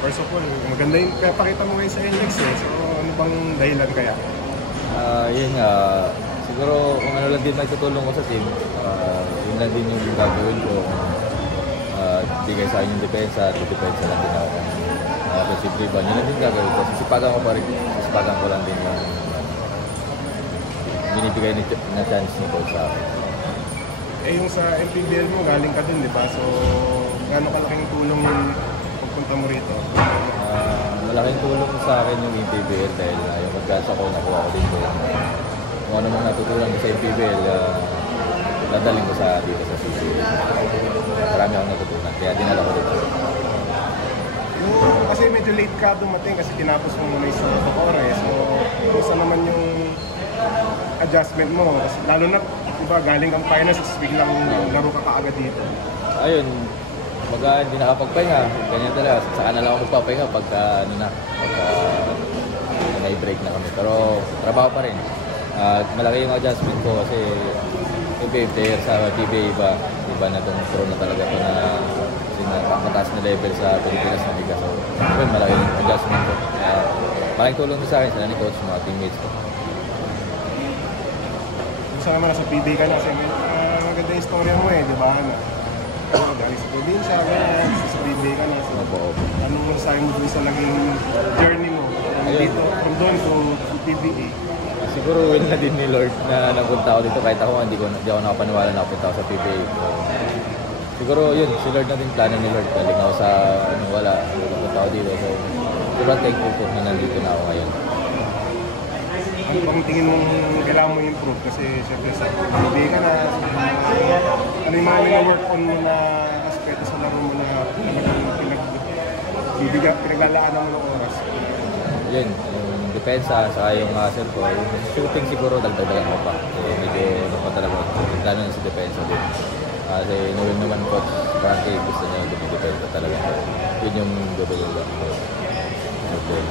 First of all, maganda yung pinapakita mo ngayon sa NLEX eh. So, ano bang dahilan kaya? Yun nga, siguro kung ano lang din nagtutulong ko sa team, yun lang din yung gagawin ko. Bigay sa akin yung depensa at depensa lang din ako. Offensive rebound, yun lang din gagawin ko. Sisipagan ko pa rin, sisipagan ko lang din yung binibigay na chance ni coach sa akin. Eh yung sa MPBL mo, galing ka dun, di ba? So, gaano kalaking tulong yung pagpunta mo rito? Malaking tulong sa akin yung MPBL dahil yung advance ako, nakuha ko din ko. Kung ano mang natutunan ko sa MPBL, dadalhin ko sa dito sa CBL. Marami akong natutunan, kaya dinala ko dito. Kasi medyo late ka dumating kasi tinapos mo muna yung Socorro eh. So, isa naman yung adjustment mo. Kasi, lalo na, diba, galing kang finals, biglang laro ka kaagad dito. Ayun, hindi nakapagpahinga. Ganyan talaga. Saka na lang ako magpapahinga pagka na-break na kami. Pero trabaho pa rin. Malaki yung adjustment ko kasi NBA player sa PBA iba na itong pro na talaga ito na mataas na level sa Pilipinas na liga. So, malaki yung adjustment ko. Malaking tulong sa akin, ni coach, mga teammates ko. Gusto naman nasa PBA ka na kasi maganda yung istorya mo eh, di ba? Galing sa probinsya, sa PBA ka na. So, anong masasabi mo sa naging journey mo? Dito, from doon to PBA? Siguro win na din ni Lord na napunta ako dito kahit ako hindi ako nakapaniwala na napunta ako sa PBA. Siguro yun, si Lord na din plano ni Lord. Galing ako sa wala, napunta ako dito. So, sobrang thankful po na nandito na ako ngayon. Ano bang tingin mong kailangan mo improve? Kasi syempre sa PBA ka na, ano yung mga work on mo na aspeto sa laro mo na pinaglalaanan mo ng oras? Yun, yung depensa, saka yung hustle ko. Yung shooting siguro, dagdagan ko pa. So, medyo napatalaga ko. Lalo na sa depensa din. Kasi inuwin naman coach Frankie, gusto niya yung depensa talaga. Yun yung gagawin ko. Okay.